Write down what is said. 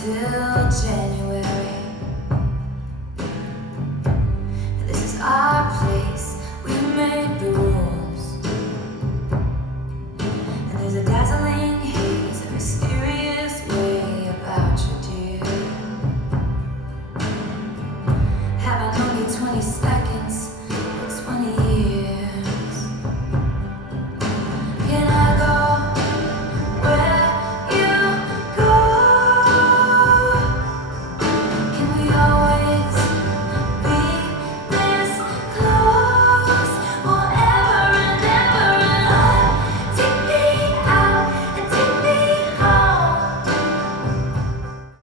till January. This is our place, we made the rules. And there's a dazzling haze, a mysterious way about you, dear. Having only 20 seconds.